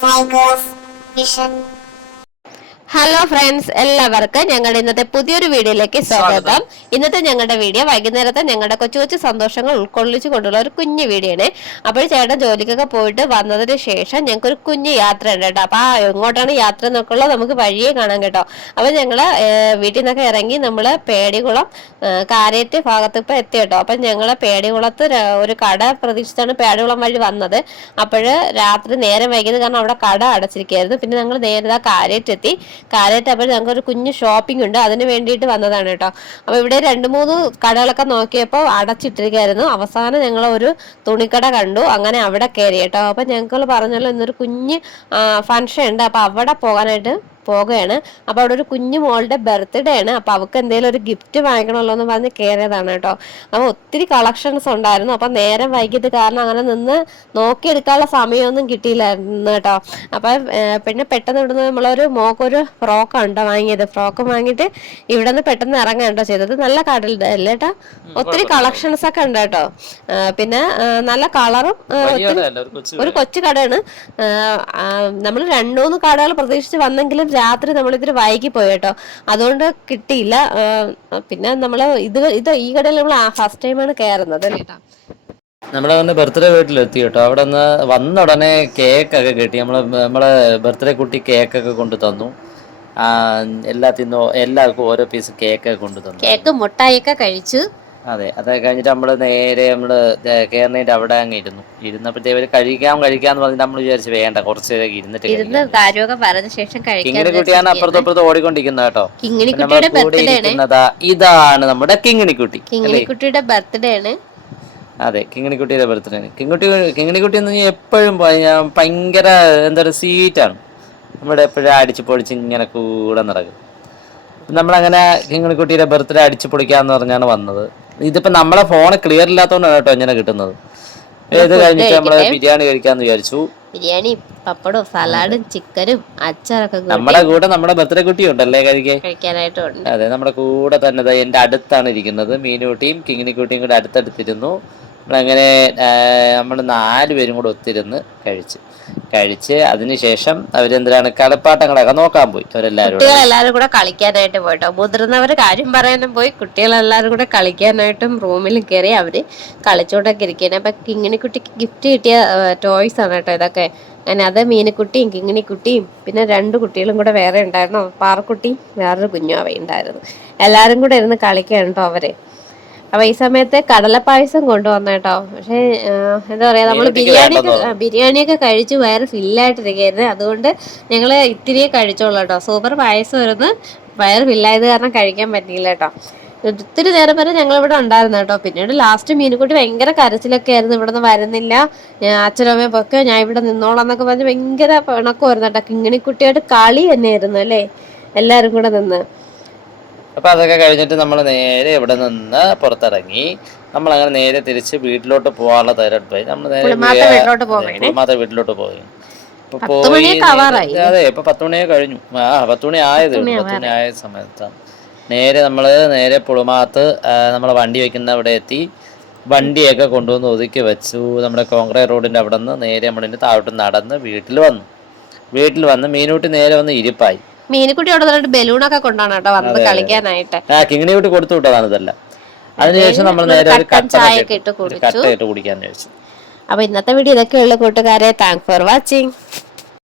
Tigers Vision. Hello friends, എല്ലാവർക്കും ഞങ്ങളുടെ ഇന്നത്തെ പുതിയൊരു വീഡിയോയിലേക്ക് സ്വാഗതം. ഇന്നത്തെ ഞങ്ങളുടെ വീഡിയോ വൈകുന്നേരത്തെ ഞങ്ങളുടെ കൊച്ചു കൊച്ചു സന്തോഷങ്ങൾ ഉൾക്കൊള്ളിച്ചു കൊണ്ടുള്ള ഒരു കുഞ്ഞു വീഡിയോ ആണ്. അപ്പോൾ ചേട്ടൻ ജോലിക്കൊക്കെ പോയിട്ട് വന്നതിന് ശേഷം ഞങ്ങൾക്ക് ഒരു കുഞ്ഞു യാത്ര ഉണ്ട് കേട്ടോ. അപ്പൊ എങ്ങോട്ടാണ് യാത്ര എന്നൊക്കെയുള്ളത് നമുക്ക് വഴിയെ കാണാം കേട്ടോ. അപ്പൊ ഞങ്ങള് വീട്ടിൽ നിന്നൊക്കെ ഇറങ്ങി നമ്മള് പേടികുളം കാരേറ്റ് ഭാഗത്ത് ഇപ്പൊ എത്തി കേട്ടോ. അപ്പൊ ഞങ്ങള് പേടികുളത്ത് ഒരു കട പ്രതീക്ഷിച്ചാണ് പേടികുളം വഴി വന്നത്. അപ്പോഴ് രാത്രി നേരം വൈകിയത് കാരണം അവിടെ കട അടച്ചിരിക്കുകയായിരുന്നു. പിന്നെ ഞങ്ങൾ നേരെ കാരേറ്റ് എത്തി. കാരേറ്റപ്പോൾ ഞങ്ങൾക്ക് ഒരു കുഞ്ഞു ഷോപ്പിംഗ് ഉണ്ട്, അതിന് വേണ്ടിയിട്ട് വന്നതാണ് കേട്ടോ. അപ്പൊ ഇവിടെ 2-3 കടകളൊക്കെ നോക്കിയപ്പോൾ അടച്ചിട്ടിരിക്കുകയായിരുന്നു. അവസാനം ഞങ്ങൾ ഒരു തുണിക്കട കണ്ടു, അങ്ങനെ അവിടെ കയറി കേട്ടോ. അപ്പൊ ഞങ്ങൾ പറഞ്ഞല്ലോ ഇന്നൊരു കുഞ്ഞ് ഫംഗ്ഷൻ ഉണ്ട്, അപ്പൊ അവിടെ പോകാനായിട്ട് പോകുകയാണ്. അപ്പൊ അവിടെ ഒരു കുഞ്ഞു മോളുടെ ബർത്ത്ഡേ ആണ്. അപ്പൊ അവൾക്ക് എന്തെങ്കിലും ഒരു ഗിഫ്റ്റ് വാങ്ങിക്കണമല്ലോ എന്ന് പറഞ്ഞ് കയറിയതാണ് കേട്ടോ. അപ്പൊ ഒത്തിരി കളക്ഷൻസ് ഉണ്ടായിരുന്നു. അപ്പൊ നേരം വൈകിയത് കാരണം അങ്ങനെ നിന്ന് നോക്കിയെടുക്കാനുള്ള സമയമൊന്നും കിട്ടിയില്ലായിരുന്നു കേട്ടോ. അപ്പൊ പിന്നെ പെട്ടെന്ന് ഇവിടുന്ന് നമ്മളൊരു മോക്കൊരു ഫ്രോക്കാണ് വാങ്ങിയത്. ഫ്രോക്ക് വാങ്ങിയിട്ട് ഇവിടെ നിന്ന് പെട്ടെന്ന് ഇറങ്ങാണ്ടോ ചെയ്തത്. നല്ല കടലിന്റെ അല്ലേ കേട്ടോ, ഒത്തിരി കളക്ഷൻസ് ഒക്കെ ഉണ്ട് കേട്ടോ. പിന്നെ നല്ല കളറും ഒരു കൊച്ചു കടയാണ്. നമ്മൾ 2-3 കടകൾ പ്രതീക്ഷിച്ച് വന്നെങ്കിലും രാത്രി നമ്മൾ ഇതിന് വൈകി പോയി കേട്ടോ, അതുകൊണ്ട് കിട്ടിയില്ല. പിന്നെ നമ്മള് ഈ കടയിൽ നമ്മൾ ഫസ്റ്റ് ടൈമാണ് കയറുന്നത് കേട്ടോ. നമ്മളെ വന്ന് ബർത്ത്ഡേ വീട്ടിലെത്തി കേട്ടോ. അവിടെ നിന്ന് വന്ന ഉടനെ കേക്കൊക്കെ കിട്ടി. നമ്മളെ ബർത്ത്ഡേ കുട്ടി കേക്കൊക്കെ കൊണ്ടു തന്നു. എല്ലാവർക്കും ഓരോ പീസ് കേക്കൊക്കെ കൊണ്ടു തന്നു. കേക്ക് മുട്ടായിയൊക്കെ കഴിച്ചു. അതെ, അതൊക്കെ കഴിഞ്ഞിട്ട് നമ്മള് കയറുന്നതിന്റെ അവിടെ അങ്ങ് ഇരുന്നപ്പോഴത്തേക്ക് കഴിക്കാന്ന് പറഞ്ഞിട്ട് നമ്മൾ വിചാരിച്ചു വേണ്ട, കുറച്ച് ഇരുന്നിട്ട് കാര്യമൊക്കെ പറഞ്ഞ ശേഷം കിങ്ങിണി കുട്ടിയാണ് അപ്പുറത്തും അപ്പുറത്തും ഓടിക്കൊണ്ടിരിക്കുന്നത് കേട്ടോ. കിങ്ങിണിക്കുട്ടിയുടെ ബർത്ത്ഡേ ആണ്. ഇതാണ് നമ്മുടെ കിങ്ങിണിക്കുട്ടി. കിങ്ങിണിക്കുട്ടിയുടെ ബർത്ത്ഡേ ആണ്. അതെ, കിങ്ങിണിക്കുട്ടിയുടെ ബർത്ത്ഡേ ആണ്. കിങ്ങിണിക്കുട്ടി എന്ന് പറഞ്ഞാൽ എപ്പോഴും ഭയങ്കര സ്വീറ്റാണ്. നമ്മുടെ എപ്പോഴും അടിച്ചു പൊളിച്ച് ഇങ്ങനെ കൂടെ നടക്കും. നമ്മളങ്ങനെ കിങ്ങിണിക്കുട്ടിയുടെ ബർത്ത്ഡേ അടിച്ചു പൊളിക്കാന്ന് പറഞ്ഞാണ് വന്നത്. ഇതിപ്പോ നമ്മളെ ഫോണ് ക്ലിയർ ഇല്ലാത്തതുകൊണ്ടാണ് കേട്ടോ ഇങ്ങനെ കിട്ടുന്നത്. ഇത് കഴിഞ്ഞിട്ട് നമ്മള് ബിരിയാണി കഴിക്കാന്ന് വിചാരിച്ചു. ബിരിയാണി, പപ്പടവും സലാഡും ചിക്കനും അച്ചാറൊക്കെ നമ്മുടെ കൂടെ നമ്മുടെ ബർത്ത്ഡേ കുട്ടിയും ഉണ്ടല്ലേ കഴിക്കാനായിട്ടുണ്ട്. അതെ, നമ്മുടെ കൂടെ തന്നെ എന്റെ അടുത്താണ് ഇരിക്കുന്നത്. മീനുകുട്ടിയും കിങ്ങിണിക്കുട്ടിയും കൂടെ അടുത്തടുത്തിരുന്നു. നമ്മളങ്ങനെ നമ്മൾ 4 പേരും കൂടെ ഒത്തിരുന്ന് കഴിച്ച് അതിനുശേഷം അവരെന്തിനാണ് കളിപ്പാട്ടങ്ങളൊക്കെ നോക്കാൻ പോയി. കുട്ടികളെല്ലാരും കൂടെ കളിക്കാനായിട്ട് പോയിട്ടോ. മുതിർന്നവര് കാര്യം പറയാനും പോയി, കുട്ടികളെല്ലാരും കൂടെ കളിക്കാനായിട്ടും റൂമിൽ കയറി അവര് കളിച്ചോണ്ടൊക്കെ ഇരിക്കുകയാണ്. അപ്പൊ കിങ്ങിണിക്കുട്ടിക്ക് ഗിഫ്റ്റ് കിട്ടിയ ടോയ്സ് ആണ് കേട്ടോ ഇതൊക്കെ. അങ്ങനെ അത് മീനുക്കുട്ടിയും കിങ്ങിണിക്കുട്ടിയും പിന്നെ 2 കുട്ടികളും കൂടെ വേറെ ഉണ്ടായിരുന്നു. പാറക്കുട്ടി വേറൊരു കുഞ്ഞാവ ഉണ്ടായിരുന്നു. എല്ലാരും കൂടെ ഇരുന്ന് കളിക്കുകയാണ് കേട്ടോ അവര്. അപ്പൊ ഈ സമയത്ത് കടലപ്പായസം കൊണ്ടുവന്ന കേട്ടോ. പക്ഷെ എന്താ പറയാ, നമ്മള് ബിരിയാണിയൊക്കെ കഴിച്ചു വയറ് ഫില്ലായിട്ടിരിക്കുകയായിരുന്നു. അതുകൊണ്ട് ഞങ്ങള് ഇത്തിരിയെ കഴിച്ചോളൂ കേട്ടോ. സൂപ്പർ പായസം വരുന്നു, വയറ് ഫില്ലായത് കാരണം കഴിക്കാൻ പറ്റിയില്ല കേട്ടോ. ഒത്തിരി നേരം വരെ ഞങ്ങളിവിടെ ഉണ്ടായിരുന്നു കേട്ടോ. പിന്നീട് ലാസ്റ്റ് മീനുകുട്ടി ഭയങ്കര കരച്ചിലൊക്കെ ആയിരുന്നു, ഇവിടെ നിന്ന് വരുന്നില്ല, അച്ഛനമ്മയും പൊക്കെ ഞാൻ ഇവിടെ നിന്നോളാം എന്നൊക്കെ പറഞ്ഞ് ഭയങ്കര പിണക്കമായിരുന്നു കേട്ടോ. കിങ്ങിണിക്കുട്ടിയായിട്ട് കളി തന്നെയായിരുന്നു അല്ലേ, എല്ലാരും കൂടെ നിന്ന്. അപ്പൊ അതൊക്കെ കഴിഞ്ഞിട്ട് നമ്മൾ നേരെ ഇവിടെ നിന്ന് പുറത്തിറങ്ങി. നമ്മളങ്ങനെ നേരെ തിരിച്ച് വീട്ടിലോട്ട് പോകാനുള്ള തയ്യാറെടുപ്പായി. നമ്മൾ നേരെ പുളിമാത്ത വീട്ടിലോട്ട് പോയി. അതെ, ഇപ്പൊ 10 മണിയെ കഴിഞ്ഞു. 10 മണി ആയത് 10 മണി ആയ സമയത്താണ് നേരെ പുളിമാത്ത് നമ്മളെ വണ്ടി വെക്കുന്ന അവിടെ എത്തി. വണ്ടിയൊക്കെ കൊണ്ടുവന്ന് ഒതുക്കി വെച്ചു. നമ്മുടെ കോൺക്രീറ്റ് റോഡിന്റെ അവിടെ നിന്ന് നേരെ നമ്മളിന് താഴോട്ട് നടന്ന് വീട്ടിൽ വന്ന് മീനൂട്ടി നേരെ വന്ന് ഇരിപ്പായി. മീനുകുട്ടി അവിടെ ബലൂണൊക്കെ കൊണ്ടാണ് കേട്ടോ വന്നത് കളിക്കാനായിട്ട്. കിങ്ങിണിക്കുട്ടി കൊടുത്തു വിട്ടതാണ് ഇതെല്ലാം. അതിനുശേഷം നമ്മൾ നേരെ ഒരു കട്ടയൊക്കെ ഇട്ട് കുടിക്കാന്ന് വെച്ചു. അപ്പൊ ഇന്നത്തെ വീഡിയോ ഇതൊക്കെ ഉള്ള കൂട്ടുകാരെ. Thanks for watching.